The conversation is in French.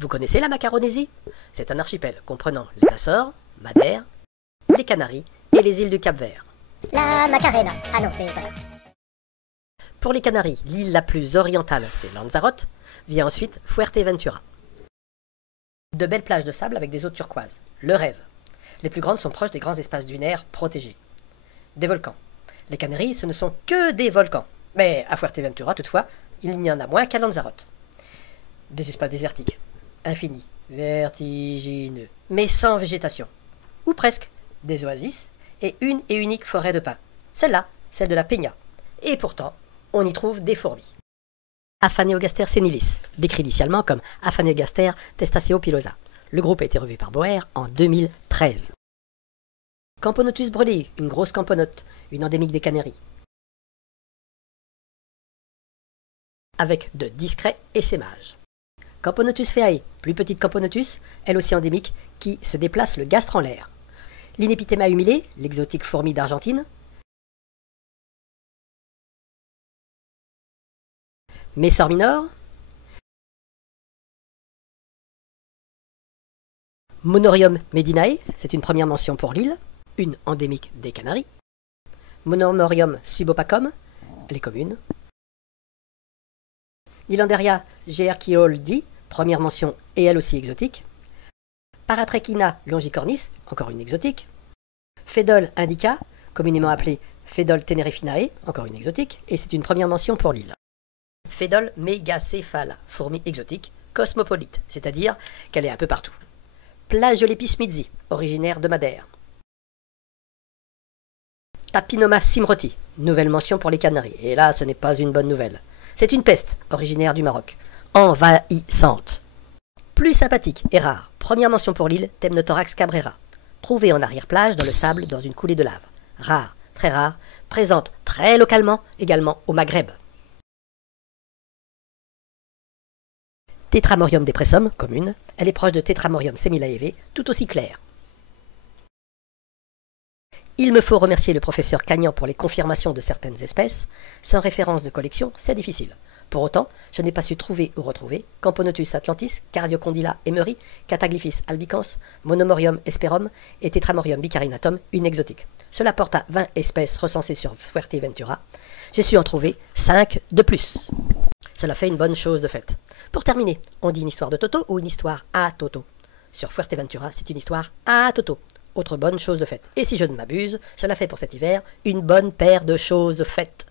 Vous connaissez la Macaronésie? C'est un archipel comprenant les Açores, Madère, les Canaries et les îles du Cap-Vert. La Macarena. Ah non, c'est pas ça. Pour les Canaries, l'île la plus orientale, c'est Lanzarote, vient ensuite Fuerteventura. De belles plages de sable avec des eaux turquoises, le rêve. Les plus grandes sont proches des grands espaces dunaires protégés. Des volcans. Les Canaries, ce ne sont que des volcans. Mais à Fuerteventura, toutefois, il n'y en a moins qu'à Lanzarote. Des espaces désertiques, infinis, vertigineux, mais sans végétation. Ou presque, des oasis et une et unique forêt de pins. Celle-là, celle de la Peña. Et pourtant, on y trouve des fourmis. Aphaneogaster senilis, décrit initialement comme Aphaneogaster testaceopilosa. Le groupe a été revu par Boer en 2013. Camponotus brelei, une grosse camponote, une endémique des Canaries. Avec de discrets essaimages. Camponotus feae, plus petite Camponotus, elle aussi endémique, qui se déplace le gastre en l'air. L'inepithema humilé, l'exotique fourmi d'Argentine. Messor minor. Monorium medinae, c'est une première mention pour l'île, une endémique des Canaries. Monomorium subopacum, les communes. Nilanderia geerkioldi, première mention et elle aussi exotique. Paratrechina longicornis, encore une exotique. Phédole indica, communément appelée Phédole tenerifinae, encore une exotique, et c'est une première mention pour l'île. Phédole megacéphala, fourmi exotique, cosmopolite, c'est-à-dire qu'elle est un peu partout. Plagiolepis midzi, originaire de Madère. Tapinoma simroti, nouvelle mention pour les Canaries, et là ce n'est pas une bonne nouvelle. C'est une peste, originaire du Maroc, envahissante. Plus sympathique et rare, première mention pour l'île, Temnothorax cabrera, trouvée en arrière-plage dans le sable dans une coulée de lave. Rare, très rare, présente très localement, également au Maghreb. Tetramorium depressum, commune, elle est proche de Tetramorium semilaeve, tout aussi claire. Il me faut remercier le professeur Cagnan pour les confirmations de certaines espèces. Sans référence de collection, c'est difficile. Pour autant, je n'ai pas su trouver ou retrouver Camponotus atlantis, Cardiocondyla emery, Cataglyphis albicans, Monomorium esperum et Tetramorium bicarinatum, une exotique. Cela porte à 20 espèces recensées sur Fuerteventura. J'ai su en trouver 5 de plus. Cela fait une bonne chose de faite. Pour terminer, on dit une histoire de Toto ou une histoire à Toto. Sur Fuerteventura, c'est une histoire à Toto. Autre bonne chose de faite. Et si je ne m'abuse, cela fait pour cet hiver une bonne paire de choses faites.